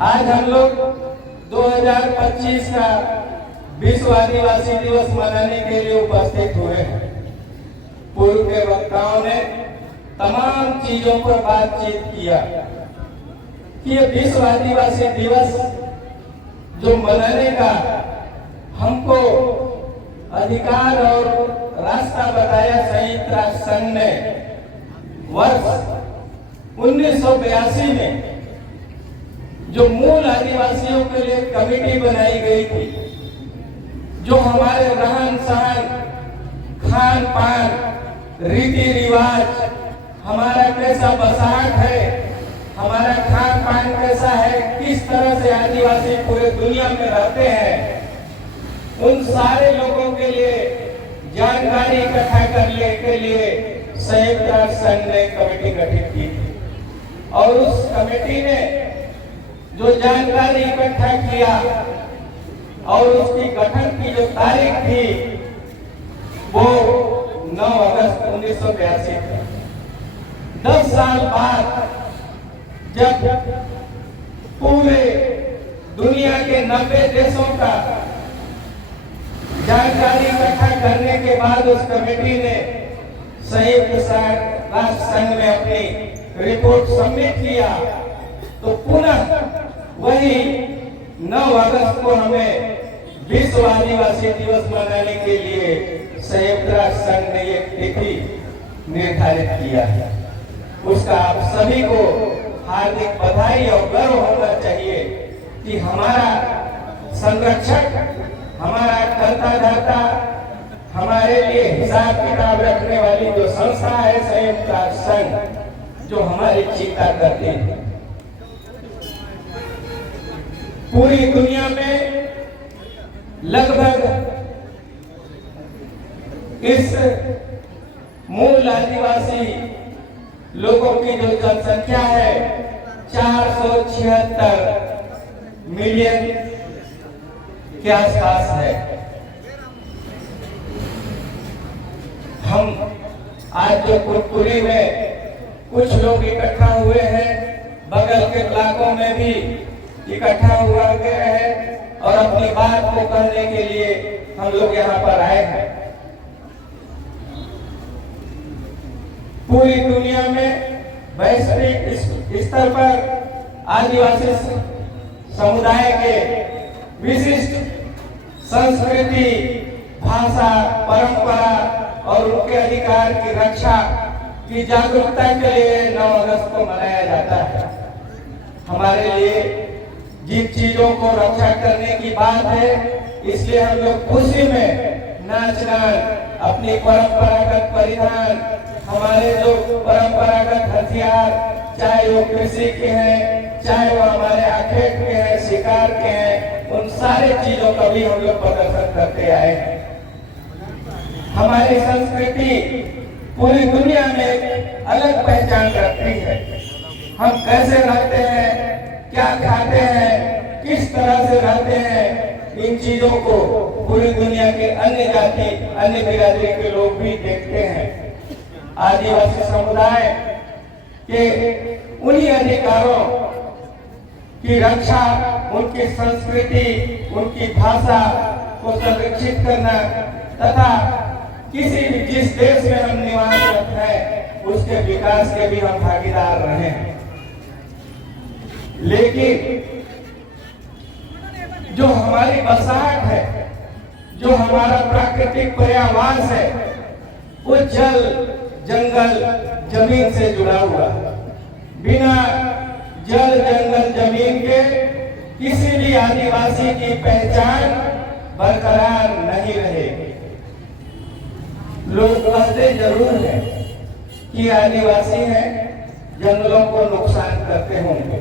आज हम लोग 2025 का विश्व आदिवासी दिवस मनाने के लिए उपस्थित हुए हैं। पूर्व के वक्ताओं ने तमाम चीजों पर बातचीत किया कि ये विश्व आदिवासी दिवस जो मनाने का हमको अधिकार और रास्ता बताया संयुक्त राष्ट्र संघ ने वर्ष 1982 में जो मूल आदिवासियों के लिए कमेटी बनाई गई थी, जो हमारे रहन सहन, खान पान, रीति रिवाज, हमारा कैसा बसाहट है, हमारा खान पान कैसा है, किस तरह से आदिवासी पूरे दुनिया में रहते हैं, उन सारे लोगों के लिए जानकारी इकट्ठा करने के लिए संयुक्त राष्ट्र संघ ने कमेटी गठित की थी। और उस कमेटी ने जो जानकारी इकट्ठा किया और उसकी गठन की जो तारीख थी वो 9 अगस्त 1982 थी। 10 साल बाद जब पूरे दुनिया के 90 देशों का जानकारी इकट्ठा करने के बाद उस कमेटी ने संयुक्त राष्ट्र संघ में अपनी रिपोर्ट सबमिट किया, तो पुनः वही 9 अगस्त को हमें विश्व आदिवासी दिवस मनाने के लिए संयुक्त राष्ट्र संघ ने एक तिथि निर्धारित किया है। उसका आप सभी को हार्दिक बधाई और गर्व होना चाहिए कि हमारा संरक्षक, हमारा कर्ता धर्ता, हमारे लिए हिसाब किताब रखने वाली जो संस्था है संयुक्त राष्ट्र संघ, जो हमारी चिंता करती है। पूरी दुनिया में लगभग इस मूल आदिवासी लोगों की जो जनसंख्या है 476 मिलियन के आसपास है। हम आज जो कुरकुरी में कुछ लोग इकट्ठा हुए हैं, बगल के इलाकों में भी इकट्ठा हुआ गए हैं और अपनी बात को कहने के लिए हम लोग यहाँ पर आए हैं। पूरी दुनिया में वैश्विक स्तर पर आदिवासी समुदाय के विशिष्ट संस्कृति, भाषा, परंपरा और उनके अधिकार की रक्षा की जागरूकता के लिए 9 अगस्त को मनाया जाता है। हमारे लिए जिन चीजों को रक्षा करने की बात है, इसलिए हम लोग खुशी में नाच गान, अपनी परंपरागत परिधान, हमारे जो परंपरागत हथियार, चाहे वो कृषि के हैं, चाहे वो हमारे आखेट के हैं, शिकार के हैं, उन सारे चीजों का भी हम लोग प्रदर्शन करते आए हैं। हमारी संस्कृति पूरी दुनिया में अलग पहचान रखती है। हम कैसे रहते हैं, क्या खाते हैं, किस तरह से रहते हैं, इन चीजों को पूरी दुनिया के अन्य जाति, अन्य बिरादरी के लोग भी देखते हैं। आदिवासी समुदाय के उन्हीं अधिकारों की रक्षा, उनकी संस्कृति, उनकी भाषा को संरक्षित करना तथा किसी भी जिस देश में हम निवासरत हैं उसके विकास के भी हम भागीदार रहे हैं। लेकिन जो हमारी बसाहट है, जो हमारा प्राकृतिक पर्यावरण है, वो जल, जंगल, जमीन से जुड़ा हुआ है। बिना जल, जंगल, जमीन के किसी भी आदिवासी की पहचान बरकरार नहीं रहेगी। लोग कहते जरूर हैं कि आदिवासी हैं, जंगलों को नुकसान करते होंगे,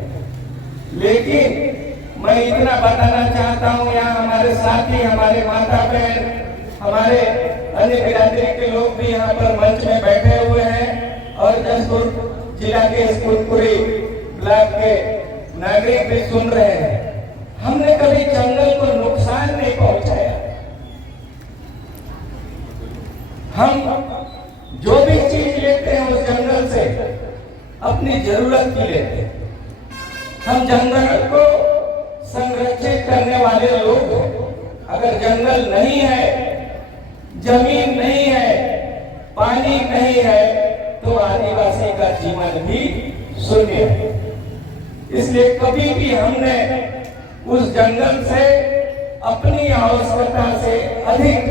लेकिन मैं इतना बताना चाहता हूं, यहाँ हमारे साथी, हमारे माता बहन, हमारे अन्य बिरादरी के लोग भी यहाँ पर मंच में बैठे हुए हैं और जसपुर जिला के कुरकुरी ब्लॉक के नागरिक भी सुन रहे हैं। हमने कभी जंगल को नुकसान नहीं पहुंचाया। हम जो भी चीज लेते हैं उस जंगल से अपनी जरूरत की लेते हैं। हम जंगल को संरक्षित करने वाले लोग हैं। अगर जंगल नहीं है, जमीन नहीं है, पानी नहीं है, तो आदिवासी का जीवन भी शून्य है। इसलिए कभी भी हमने उस जंगल से अपनी आवश्यकता से अधिक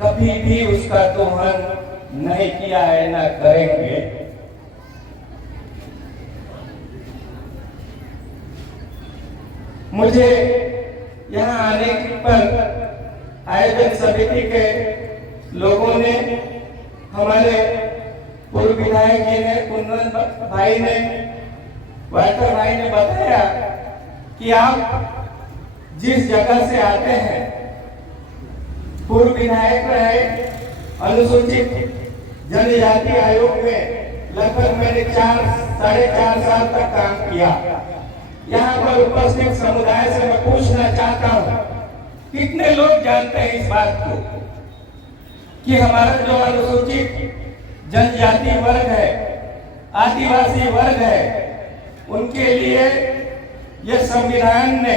कभी भी उसका दोहन नहीं किया है, न करेंगे। मुझे यहाँ आने पर आयोजन समिति के लोगों ने, हमारे पूर्व विधायक जी ने, कुंदन भाई ने, वाटर भाई ने बताया कि आप जिस जगह से आते हैं, पूर्व विधायक रहे, अनुसूचित जनजाति आयोग में लगभग मैंने 4-4.5 साल तक काम किया। यहाँ पर उपस्थित समुदाय से मैं पूछना चाहता हूँ, कितने लोग जानते हैं इस बात को कि हमारा जो अनुसूचित जनजाति वर्ग है, आदिवासी वर्ग है, उनके लिए यह संविधान ने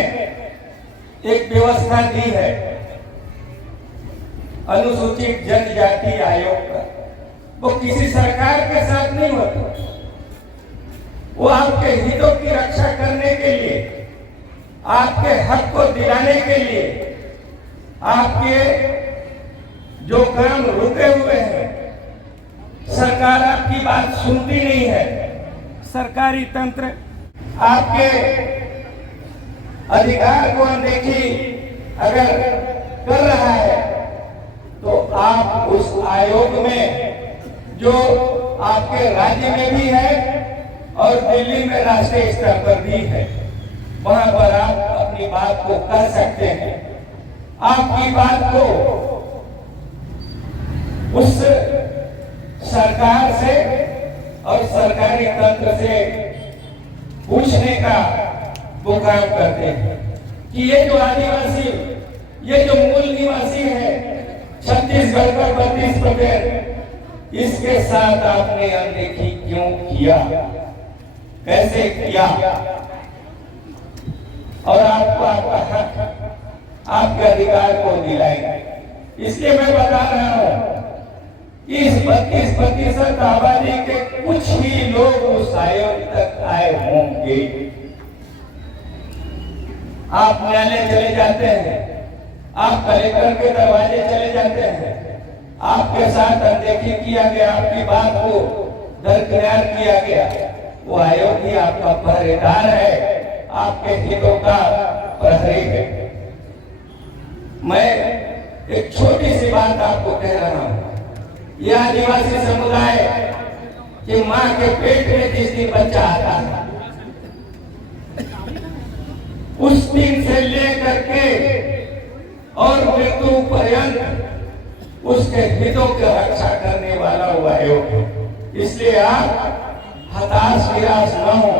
एक व्यवस्था दी है, अनुसूचित जनजाति आयोग का। वो किसी सरकार के साथ नहीं होता, वो आपके हितों की रक्षा करने के लिए, आपके हक को दिलाने के लिए, आपके जो काम रुके हुए हैं, सरकार आपकी बात सुनती नहीं है, सरकारी तंत्र आपके अधिकार को अनदेखी अगर कर रहा है, तो आप उस आयोग में, जो आपके राज्य में भी है और दिल्ली में राष्ट्रीय स्तर पर भी है, वहां पर आप अपनी बात को कह सकते हैं। आपकी बात को उस सरकार से और सरकारी तंत्र से पूछने का वो काम करते हैं कि ये जो आदिवासी, ये जो मूल निवासी है छत्तीसगढ़ का 32%, इसके साथ आपने अनदेखी क्यों किया, कैसे किया? और आपको आपका हक, आपके अधिकार को दिलाएंगे। इसलिए मैं बता रहा हूं, इस 32% आबादी के कुछ ही लोग उस आयोग तक आए होंगे। आप न्यायालय चले जाते हैं, आप कलेक्टर के दरवाजे चले जाते हैं, आपके साथ अनदेखी किया गया, आपकी बात को दरकिनार किया गया, वो आयोग ही आपका पहरेदार है, आपके हितों का प्रहरी है। मैं एक छोटी सी बात आपको कह रहा हूं, यह आदिवासी समुदाय की मां के पेट में जिस दिन बच्चा आता है, उस दिन से लेकर के और मृत्यु पर्यंत उसके हितों की रक्षा करने वाला वो आयोग है। इसलिए आप हताश निराश न हो।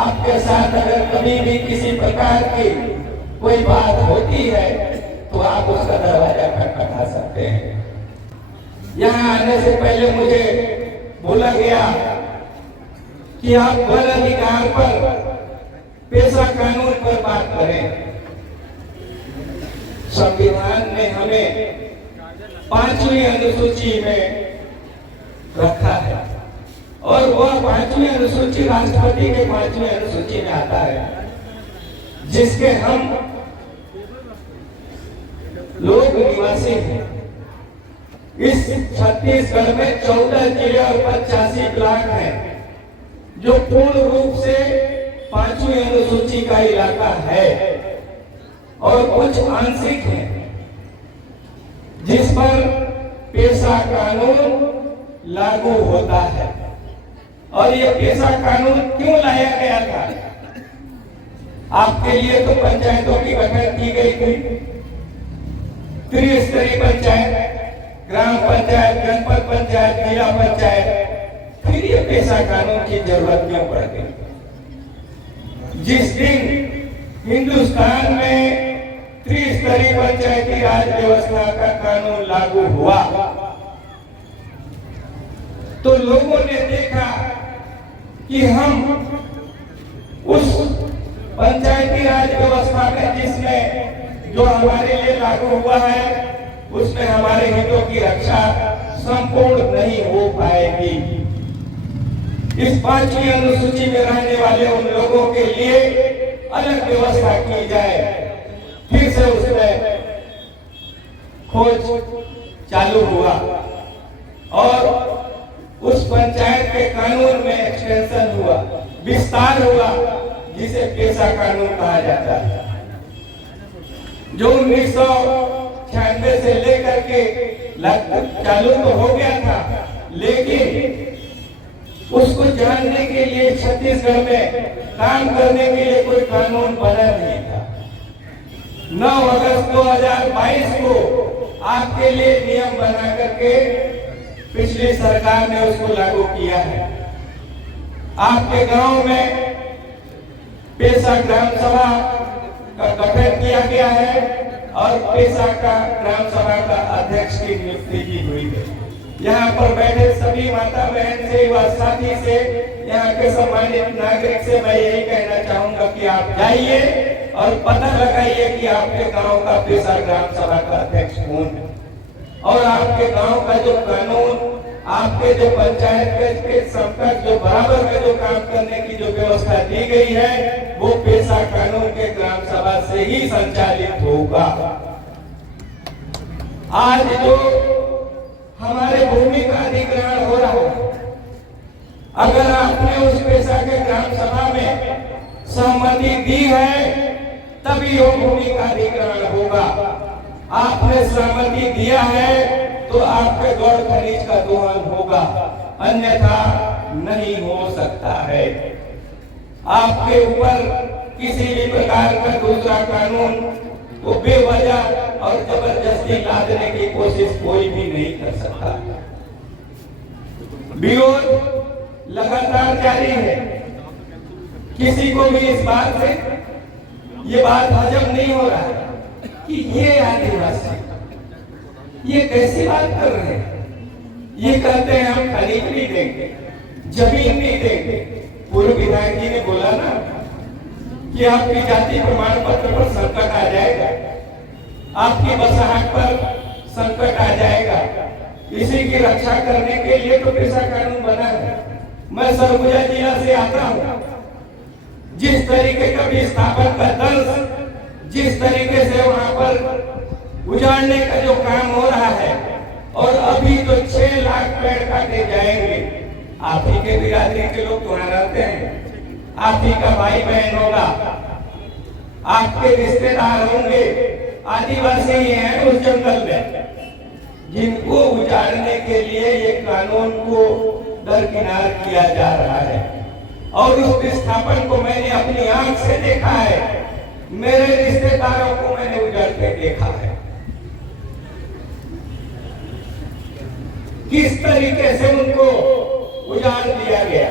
आपके साथ अगर कभी भी किसी प्रकार की कोई बात होती है, तो आप उसका दरवाजा खटखटा सकते हैं। यहाँ आने से पहले मुझे बोला गया कि आप वन अधिकार पर, पेशा कानून पर बात करें। संविधान ने हमें 5वीं अनुसूची में रखा है और वह 5वीं अनुसूची राष्ट्रपति के 5वीं अनुसूची में आता है, जिसके हम लोग निवासी हैं। इस छत्तीसगढ़ में 14 जिले और 85 ब्लॉक हैं, जो पूर्ण रूप से 5वीं अनुसूची का इलाका है और कुछ आंशिक है, जिस पर पेशा कानून लागू होता है। और ये पेशा कानून क्यों लाया गया था? आपके लिए तो पंचायतों की गठन की गई थी, त्रिस्तरीय पंचायत, ग्राम पंचायत, जनपद पंचायत, जिला पंचायत। फिर ये पेशा कानून की जरूरत क्यों पड़ गई? जिस दिन हिंदुस्तान में त्रिस्तरीय पंचायती राज व्यवस्था का कानून लागू हुआ, तो लोगों ने देखा कि हम उस पंचायती राज व्यवस्था में जिसमें जो हमारे लिए लागू हुआ है उसमें हमारे हितों की रक्षा संपूर्ण नहीं हो पाएगी। इस 5वीं अनुसूची में रहने वाले उन लोगों के लिए अलग व्यवस्था की जाए। फिर से उसमें खोज चालू हुआ और उस पंचायत के कानून में एक्सटेंशन हुआ, विस्तार हुआ, जिसे पेशा कानून कहा जाता है, जो 1996 से लेकर के चालू तो हो गया था, लेकिन उसको जानने के लिए छत्तीसगढ़ में काम करने के लिए कोई कानून बना नहीं था। 9 अगस्त 2022 को आपके लिए नियम बना करके पिछली सरकार ने उसको लागू किया है। आपके गांव में पेशा ग्राम सभा का गठन किया गया है और पेशा का ग्राम सभा का अध्यक्ष की नियुक्ति की हुई है। यहाँ पर बैठे सभी माता बहन से व साथी से, यहाँ के सम्मानित नागरिक से मैं यही कहना चाहूंगा कि आप जाइए और पता लगाइए कि आपके गांव का पेशा ग्राम सभा का अध्यक्ष कौन है और आपके गांव का जो कानून, आपके जो पंचायत के समकक्ष जो बराबर में जो काम करने की जो व्यवस्था दी गई है वो पेशा कानून के ग्राम सभा से ही संचालित होगा। आज जो हमारे भूमि का अधिग्रहण हो रहा है, अगर आपने उस पेशा के ग्राम सभा में सहमति दी है तभी वो भूमि का अधिग्रहण होगा। आपने सहमति दिया है तो आपके गौड़ खनिज का दोहन होगा, अन्यथा नहीं हो सकता है। आपके ऊपर किसी भी प्रकार का दूसरा कानून को बेवजह और जबरदस्ती लादने की कोशिश कोई भी नहीं कर सकता। विरोध लगातार जारी है। किसी को भी इस बात से ये बात हजम नहीं हो रहा है कि ये आदिवासी ये कैसी बात कर रहे हैं। ये कहते हैं हम खरीद नहीं देंगे, जमीन नहीं देंगे। पूर्व विधायक जी ने बोला ना कि आपकी जाति प्रमाण पत्र पर संकट आ जाएगा, आपकी बसाहट पर संकट आ जाएगा। इसी की रक्षा करने के लिए तो पेशा कानून बना है। मैं सरगुजा जिला से आता हूँ। जिस तरीके का विस्थापन का दंश, जिस तरीके से वहां पर उजाड़ने का जो काम हो रहा है और अभी तो 6 लाख पेड़ काटे जाएंगे। आप ही के बिरादरी के लोग वहां रहते हैं, आप ही का भाई बहन होगा, आपके रिश्तेदार होंगे, आदिवासी ही हैं उस जंगल में, जिनको उजाड़ने के लिए ये कानून को दरकिनार किया जा रहा है। और उस विस्थापन को मैंने अपनी आंख से देखा है, मेरे रिश्तेदारों को मैंने उजाड़ते देखा है। किस तरीके से उनको उजाड़ दिया गया।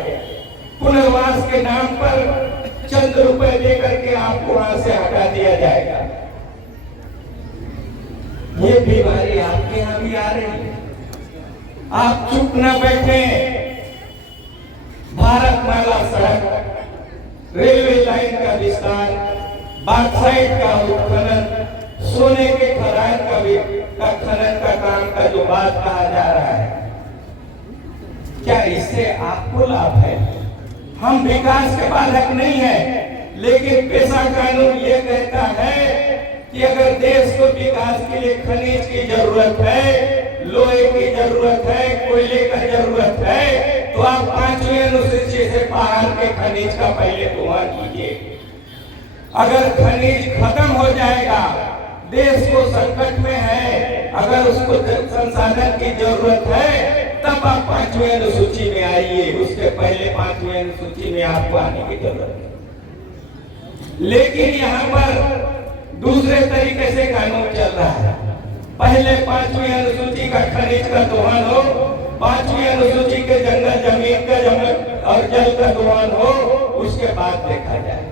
पुनर्वास के नाम पर चंद रुपए देकर के आपको वहां से हटा दिया जाएगा। ये बीमारी आपके यहां भी आ रही है। आप चुप न बैठे। भारतमाला सड़क, रेलवे लाइन का विस्तार, बॉक्साइट का उत्खनन, सोने के खदान का खनन का काम का जो बात कहा जा रहा है, क्या इससे आपको लाभ है? हम विकास के बाधक नहीं है, लेकिन पेशा कानून ये कहता है कि अगर देश को विकास के लिए खनिज की जरूरत है, लोहे की जरूरत है, कोयले का जरूरत है, तो आप 5वीं अनुसूची से बाहर के खनिज का पहले दोहन कीजिए। अगर खनिज खत्म हो जाएगा, देश को संकट में है, अगर उसको संसाधन की जरूरत है, तब आप 5वीं अनुसूची में आइए। उसके पहले 5वीं अनुसूची में आपको आने की जरूरत है। लेकिन यहाँ पर दूसरे तरीके से कानून चल रहा है। पहले 5वीं अनुसूची का खनिज का दोहन हो, 5वीं अनुसूची के जंगल जमीन का और जल का दोहन हो, उसके बाद देखा जाए।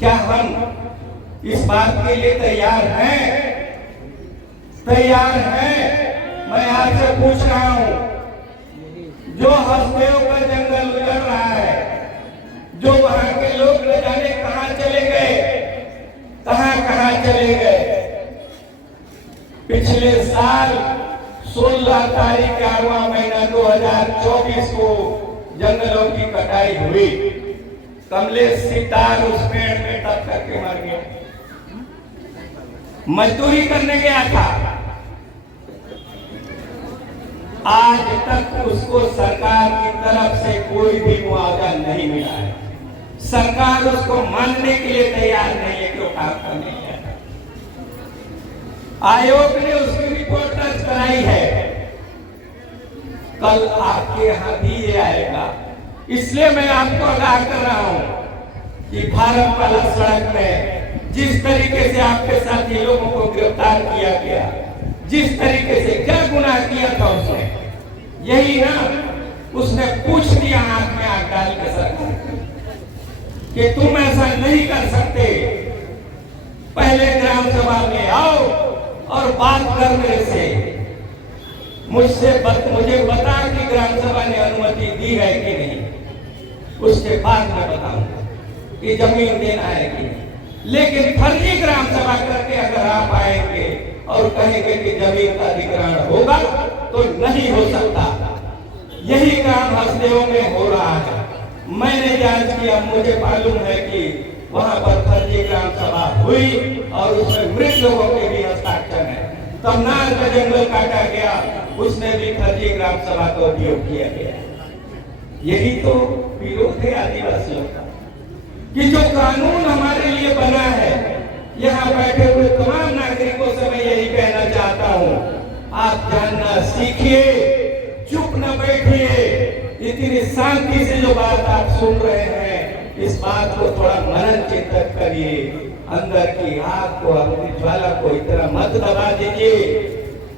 क्या हम इस बात के लिए तैयार हैं? तैयार हैं? मैं आपसे पूछ रहा हूं, जो हसदेव का जंगल उजड़ रहा है, जो वहां के लोग लोग न जाने कहां चले गए, कहां चले गए। पिछले साल 16 तारीख 11वां महीना 2024 को जंगलों की कटाई हुई। कमलेश सितार उस पेड़ में दब करके मर गया, मजदूरी करने गया था। आज तक उसको सरकार की तरफ से कोई भी मुआवजा नहीं मिला है। सरकार उसको मानने के लिए तैयार नहीं है कि वो काम करने गया। आयोग ने उसकी रिपोर्ट दर्ज कराई है, कल आपके यहां भी ये आएगा। इसलिए मैं आपको आगाह कर रहा हूं कि भारत वाला सड़क में जिस तरीके से आपके साथी लोगों को गिरफ्तार किया गया, जिस तरीके से क्या गुनाह किया था उसने, यही ना उसने पूछ दिया आंख में आंख डाल के सरकार कि तुम ऐसा नहीं कर सकते। पहले ग्राम सभा में आओ और बात कर मेरे से, मुझे बता कि ग्राम सभा ने अनुमति दी है कि नहीं। उसके बाद मैं बताऊंगा कि जमीन देना है कि नहीं। लेकिन फर्जी ग्राम सभा करके अगर आप आएंगे और कहेंगे कि जमीन का अधिग्रहण होगा तो नहीं हो सकता। यही काम हसदेव में हो रहा है। मैंने जांच किया, मुझे मालूम है कि वहां पर फर्जी ग्राम सभा हुई और उसमें मृत लोगों के भी हस्ताक्षर है। तमनार का जंगल काटा गया, उसने भी फर्जी ग्राम सभा का उपयोग किया गया। यही तो विरोध है आदिवासियों का कि जो कानून हमारे लिए बना है, यहाँ बैठे हुए तमाम नागरिकों से मैं यही कहना चाहता हूँ, आप जानना सीखिए, चुप न बैठिए। इतनी शांति से जो बात आप सुन रहे हैं, इस बात को थोड़ा मनन चिंतन करिए। अंदर की आग को, अपनी ज्वाला को इतना मत दबा दीजिए।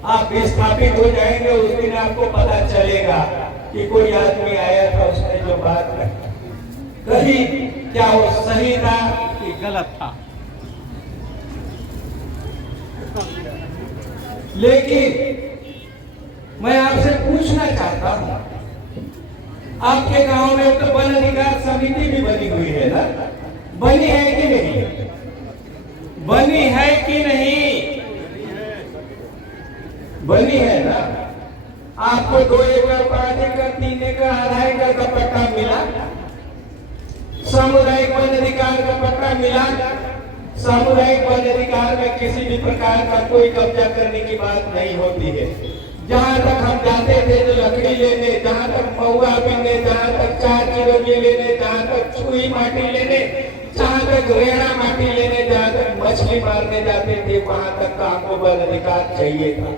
आप विस्थापित हो जाएंगे, उस दिन आपको पता चलेगा कि कोई आदमी आया था, उसने जो बात कही क्या वो सही था कि गलत था। लेकिन मैं आपसे पूछना चाहता हूं, आपके गांव में तो वन अधिकार समिति भी बनी हुई है ना? बनी है कि नहीं? बनी है कि नहीं? बनी है ना? आपको 2 एकड़, 5 एकड़, 3 एकड़, आधा एकड़ का पट्टा मिला, सामुदायिक वन अधिकार का पट्टा मिला। सामुदायिक वन अधिकार में किसी भी प्रकार का कोई कब्जा करने की बात नहीं होती है। जहाँ तक हम जाते थे तो लकड़ी लेने, जहाँ तक महुआ पीने, जहाँ तक 4 किलो लेने, जहाँ तक छुई माटी लेने, जहाँ तक रेड़ा माटी लेने, जहाँ तक मछली मारने जाते थे, वहां तक का हमको वन अधिकार चाहिए था।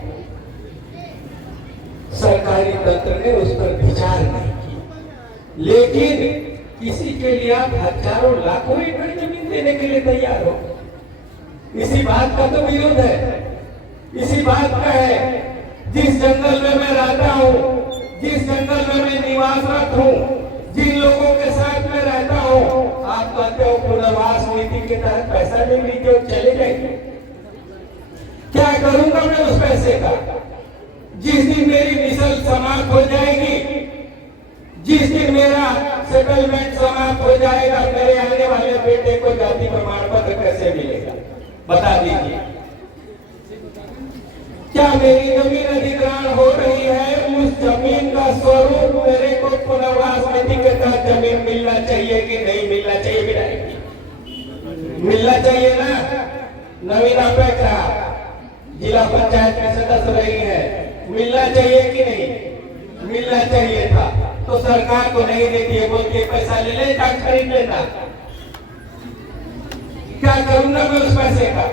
सरकारी तंत्र ने उस पर विचार नहीं किया। लेकिन किसी के लिए आप हजारों लाखों एकड़ जमीन देने के लिए तैयार हो। इसी बात का तो विरोध है, इसी बात का है। जिस जंगल में मैं रहता हूँ, जिस जंगल में मैं निवासरत हूँ, जिन लोगों के साथ में रहता हूँ, आप कहते हो पुनर्वास नीति के तहत पैसा ले लीजिए और चले जाएंगे। क्या करूंगा मैं उस पैसे का? जिस दिन मेरी मिसल समाप्त हो जाएगी, जिस दिन मेरा सेटलमेंट समाप्त हो जाएगा, मेरे आने वाले बेटे को जाति प्रमाण पत्र कैसे मिलेगा? बता दीजिए। क्या मेरी जमीन अधिग्रहण हो रही है, उस जमीन का स्वरूप मेरे को पुनर्वास नीति के तहत जमीन मिलना चाहिए कि नहीं मिलना चाहिए? मिलना चाहिए ना? नवीना पेट्रा जिला पंचायत में सदस्य रही है, मिलना चाहिए कि नहीं? मिलना चाहिए था। तो सरकार को नहीं देती है, बोलती है पैसा ले ले, जाकर खरीद लेना। क्या करूंगा मैं उस पैसे का?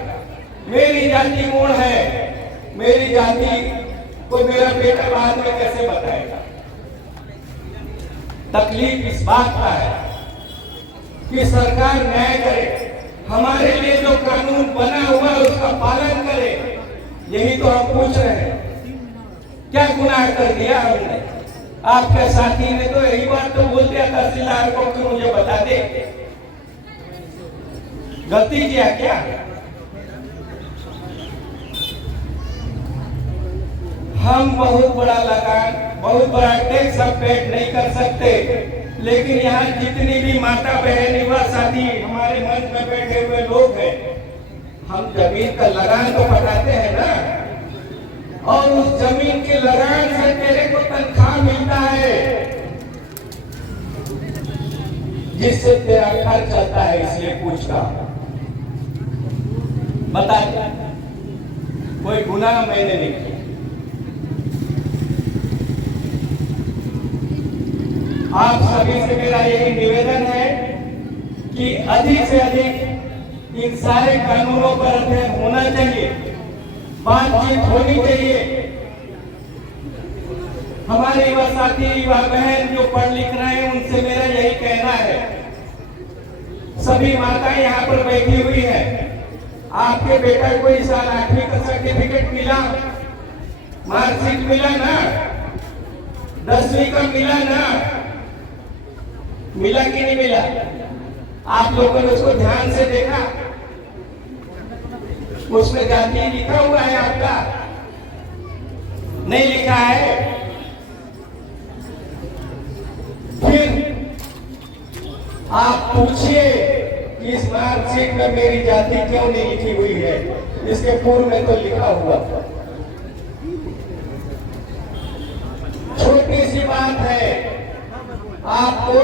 मेरी जाति मूल है, मेरी जाति को मेरा बेटा बाद में कैसे बताएगा? तकलीफ इस बात का है कि सरकार न्याय करे, हमारे लिए जो कानून बना हुआ है उसका पालन करे। यही तो हम पूछ रहे हैं। क्या गुनाह कर दिया हमने? आपके साथी ने तो यही बात तो बोल दिया तहसीलदार को कि मुझे बता दे, गलती किया क्या? हम बहुत बड़ा लगान, बहुत बड़ा टैक्स हम पेड नहीं कर सकते, लेकिन यहाँ जितनी भी माता बहन युवा साथी हमारे मंच में बैठे हुए लोग हैं, हम जमीन का लगान तो पटाते हैं ना, और उस जमीन के लगान से तेरे को तनख्वाह मिलता है जिससे तेरा घर चलता है। इसलिए पूछता बता, कोई गुनाह मैंने नहीं किया। आप सभी से मेरा यही निवेदन है कि अधिक से अधिक इन सारे कानूनों पर अध्ययन होना चाहिए, बातचीत होनी चाहिए। हमारे युवा साथी युवा बहन जो पढ़ लिख रहे हैं उनसे मेरा यही कहना है, सभी माताएं यहाँ पर बैठी हुई है, आपके बेटा को इस साल 8वीं का सर्टिफिकेट मिला, मार्कशीट मिला ना, 10वीं का मिला ना, मिला कि नहीं मिला? आप लोगों ने उसको ध्यान से देखा? उसमें जाति लिखा हुआ है आपका? नहीं लिखा है? फिर आप पूछिए कि इस मार्कशीट में मेरी जाति क्यों नहीं लिखी हुई है? इसके पूर्व में तो लिखा हुआ। छोटी सी बात है, आपको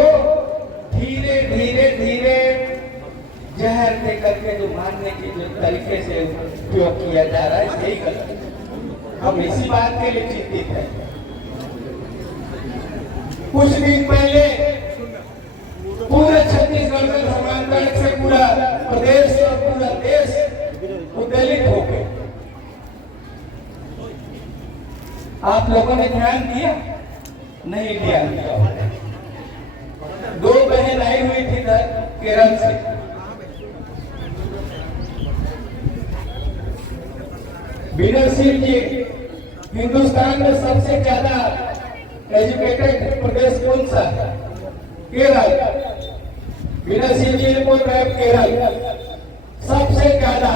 धीरे धीरे धीरे जहर दे करके जो मारने के जो तरीके से उपयोग किया जा रहा है, यही गलत। हम इसी बात के लिए चिंतित हैं। कुछ दिन पहले पूरे छत्तीसगढ़ में धर्मांतरण से पूरा प्रदेश और पूरा देश उद्वेलित हो गए। आप लोगों ने ध्यान दिया? नहीं दिया। 2 बहन आई हुई थी केरल से, विनरशील जी। हिंदुस्तान में सबसे ज्यादा एजुकेटेड प्रदेश कौन सा है? केरल। विनरशील जी ने बोल रहे हैं केरल सबसे ज्यादा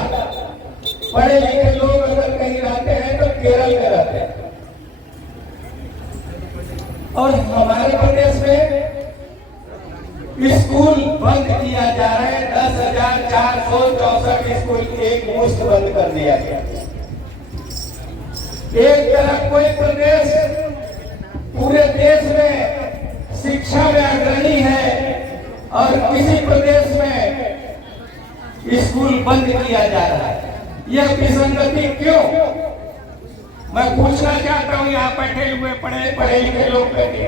पढ़े लिखे लोग अगर कहीं रहते हैं तो केरल में रहते हैं। और हमारे प्रदेश में स्कूल बंद किया जा रहा है। 10,464 स्कूल एक मुश्त बंद कर दिया गया। एक तरफ कोई प्रदेश पूरे देश में शिक्षा में अग्रणी है और किसी प्रदेश में स्कूल बंद किया जा रहा है। यह विसंगति क्यों? मैं पूछना चाहता हूं, यहाँ बैठे हुए पढ़े लिखे लोग बैठे,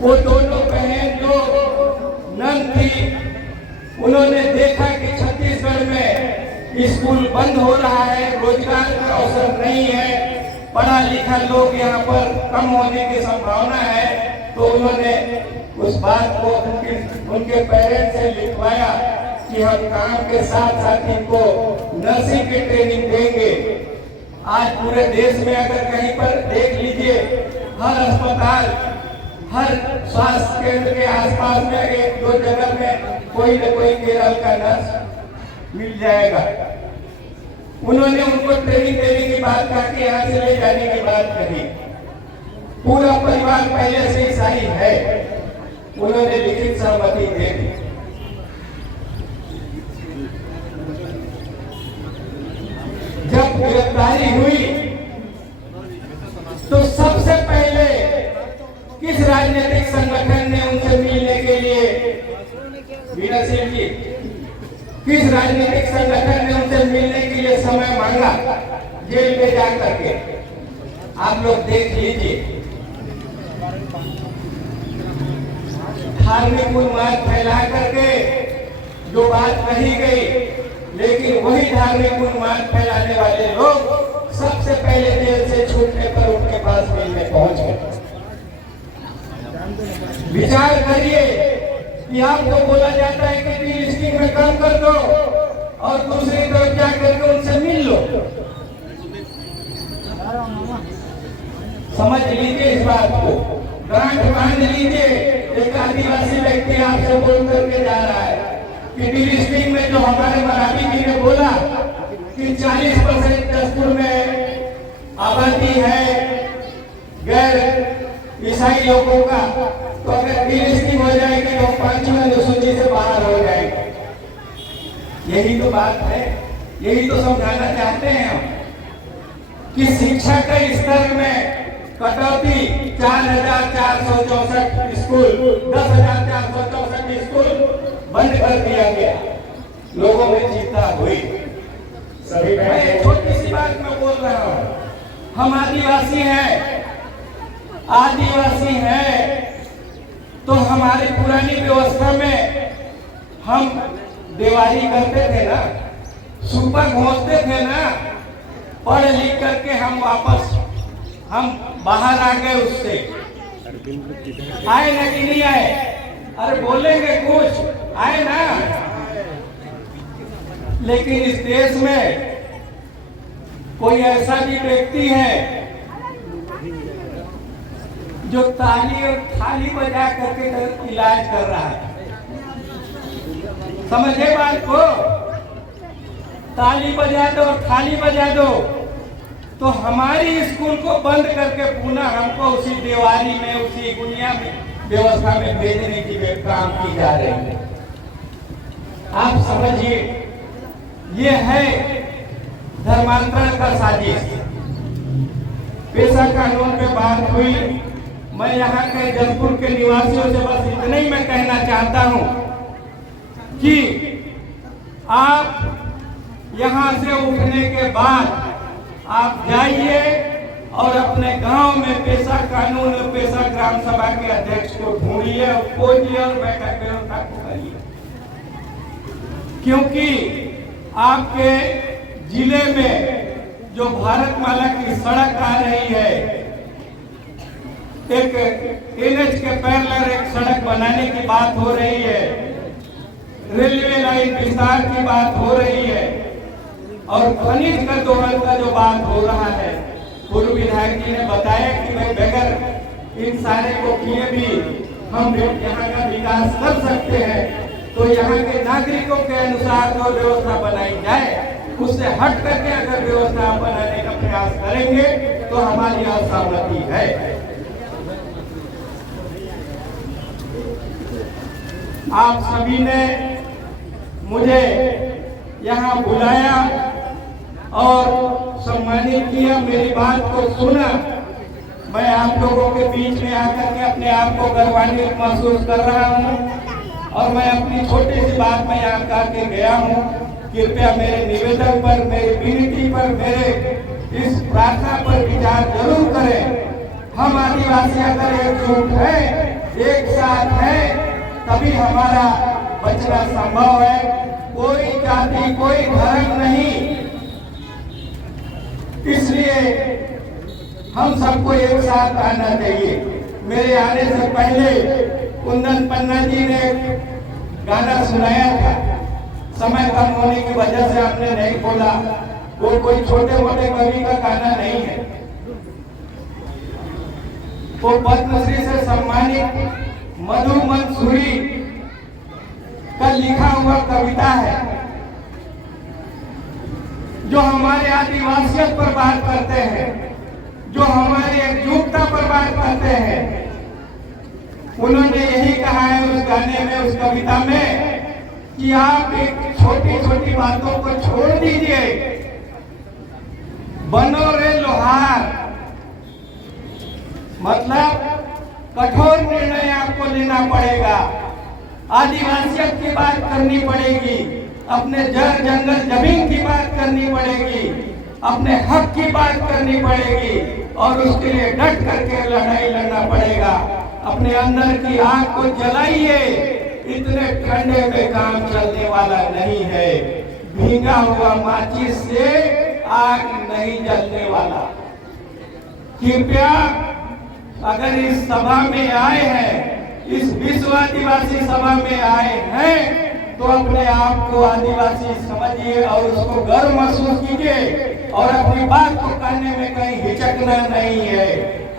वो दोनों बहन जो नन थी, उन्होंने देखा कि छत्तीसगढ़ में स्कूल बंद हो रहा है, रोजगार का अवसर नहीं है, पढ़ा लिखा लोग यहाँ पर कम होने की संभावना है, तो उन्होंने उस बात को उनके पेरेंट्स से लिखवाया कि हम काम के साथ साथ इनको नर्सिंग की ट्रेनिंग देंगे। आज पूरे देश में अगर कहीं पर देख लीजिए, हर अस्पताल, हर स्वास्थ्य केंद्र के आसपास में 1-2 जगह में कोई न कोई केरल का नर्स मिल जाएगा। उन्होंने उनको ट्रेनिंग देने की बात कही, यहाँ से ले जाने की बात कही। पूरा परिवार पहले से ईसाई है, उन्होंने लिखित सहमति दे दी। जब गिरफ्तारी हुई तो सबसे पहले किस राजनीतिक संगठन ने उनसे मिलने के लिए, विनरशील जी, किस राजनीतिक संगठन ने उनसे मिलने के लिए समय मांगा जेल में जाकर के? आप लोग देख लीजिए। धार्मिक उन्माद फैला करके जो बात कही गई, लेकिन वही धार्मिक उन्माद फैलाने वाले लोग सबसे पहले जेल से छूटने पर उनके पास मिलने पहुंच गए। विचार करिए कि आपको बोला जाता है कि डी लिस्टिंग में कम कर दो और दूसरी तरफ जाकर के उनसे मिल लो। समझ लीजिए इस बात को, गांठ बांध लीजिए। एक आदिवासी व्यक्ति आपसे बोल करके जा रहा है कि डी लिस्टिंग में जो हमारे मराठी जी ने बोला कि 40% जसपुर में आबादी है गैर ईसाई लोगों का, तो अगर डिलिस्टिंग हो जाएगी तो 5वीं अनुसूची से बाहर हो जाएंगे। यही तो बात है, यही तो समझाना चाहते हैं हम कि शिक्षा के स्तर में कटौती 4,464 स्कूल, 10,464 स्कूल बंद कर दिया गया। लोगों में चिंता हुई। सभी मैं छोटी सी बात में बोल रहा हूँ, हम आदिवासी हैं, आदिवासी हैं तो हमारी पुरानी व्यवस्था में हम दिवाली करते थे ना, सुपर घोंसते थे ना, पढ़ लिख करके हम बाहर आ गए उससे। आए ना कि नहीं आए? अरे बोलेंगे कुछ, आए ना। लेकिन इस देश में कोई ऐसा भी व्यक्ति है जो ताली और थाली बजा करके इलाज कर रहा है। समझे बात को? ताली बजा दो, थाली बजा दो, तो हमारी स्कूल को बंद करके पुनः हमको उसी दीवारी में, उसी दुनिया में व्यवस्था में भेजने की काम की जा रही है। आप समझिए, ये है धर्मांतरण का साजिश। पेशा कानून पे बात हुई। मैं यहाँ के जसपुर के निवासियों से बस इतना ही मैं कहना चाहता हूँ कि आप यहाँ से उठने के बाद आप जाइए और अपने गांव में पेशा कानून, पेशा ग्राम सभा के अध्यक्ष को ढूंढिए और खोजिए और बैठक व्यवस्था को करिए, क्योंकि आपके जिले में जो भारतमाला की सड़क आ रही है, एक NH के पैरेलल एक सड़क बनाने की बात हो रही है, रेलवे लाइन विस्तार की बात हो रही है और खनिज का दोहन का जो बात हो रहा है। पूर्व विधायक जी ने बताया कि भाई बगैर इन सारे को किए भी हम यहाँ का विकास कर सकते हैं, तो यहाँ के नागरिकों के अनुसार जो व्यवस्था बनाई जाए उससे हट करके अगर व्यवस्था बनाने का प्रयास करेंगे तो हमारी असहमति है। आप सभी ने मुझे यहाँ बुलाया और सम्मानित किया, मेरी बात को सुना। मैं आप लोगों के बीच में आकर के अपने आप को गौरवान्वित महसूस कर रहा हूँ और मैं अपनी छोटी सी बात में यहाँ करके गया हूँ। कृपया मेरे निवेदन पर, मेरी विनती पर, मेरे इस प्रार्थना पर विचार जरूर करें। हम आदिवासी अगर एकजुट हैं, एक साथ हैं, तभी हमारा बचना संभव है। कोई जाति, कोई धर्म नहीं, इसलिए हम सबको एक साथ आना चाहिए। मेरे आने से पहले कुंदन पन्ना जी ने गाना सुनाया था, समय कम होने की वजह से आपने नहीं बोला। वो कोई छोटे मोटे कवि का गाना नहीं है, वो पद्मश्री से सम्मानित मधु मंसूरी का लिखा हुआ कविता है, जो हमारे आदिवासियत पर बात करते हैं, जो हमारी एकजुटता पर बात करते हैं। उन्होंने यही कहा है उस गाने में, उस कविता में, कि आप एक छोटी छोटी बातों को छोड़ दीजिए, बनो रे लोहार। मतलब कठोर निर्णय आपको लेना पड़ेगा, आदिवासियत की बात करनी पड़ेगी, अपने जड़ जंगल जमीन की बात करनी पड़ेगी, अपने हक की बात करनी पड़ेगी और उसके लिए डट करके लड़ाई लड़ना पड़ेगा। अपने अंदर की आग को जलाइए, इतने ठंडे में काम चलने वाला नहीं है। भीगा हुआ माचिस से आग नहीं जलने वाला। कृपया अगर इस सभा में आए हैं, इस विश्व आदिवासी सभा में आए हैं, तो अपने आप को आदिवासी समझिए और उसको गर्व महसूस कीजिए और अपनी बात को कहने में कहीं हिचकना नहीं है।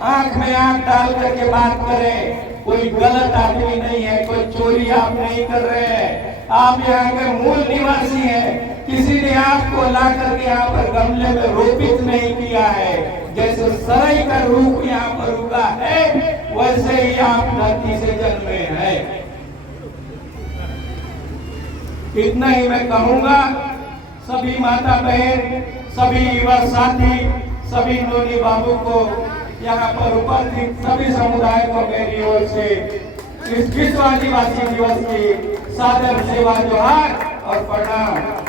आंख में आंख डाल करके बात करें। कोई गलत आदमी नहीं है, कोई चोरी आप नहीं कर रहे हैं, आप यहाँ के मूल निवासी हैं। किसी ने आपको ला करके यहाँ पर गमले में रोपित नहीं किया है। जैसे सरई का रूख यहाँ पर उगा है, वैसे ही आप धरती से जन्मे हैं। इतना ही मैं कहूंगा। सभी माता बहन, सभी युवा साथी, सभी नोनी बाबू को, यहाँ पर उपस्थित सभी समुदाय को मेरी ओर से इस विश्व आदिवासी दिवस की सादर सेवा जोहार और प्रणाम।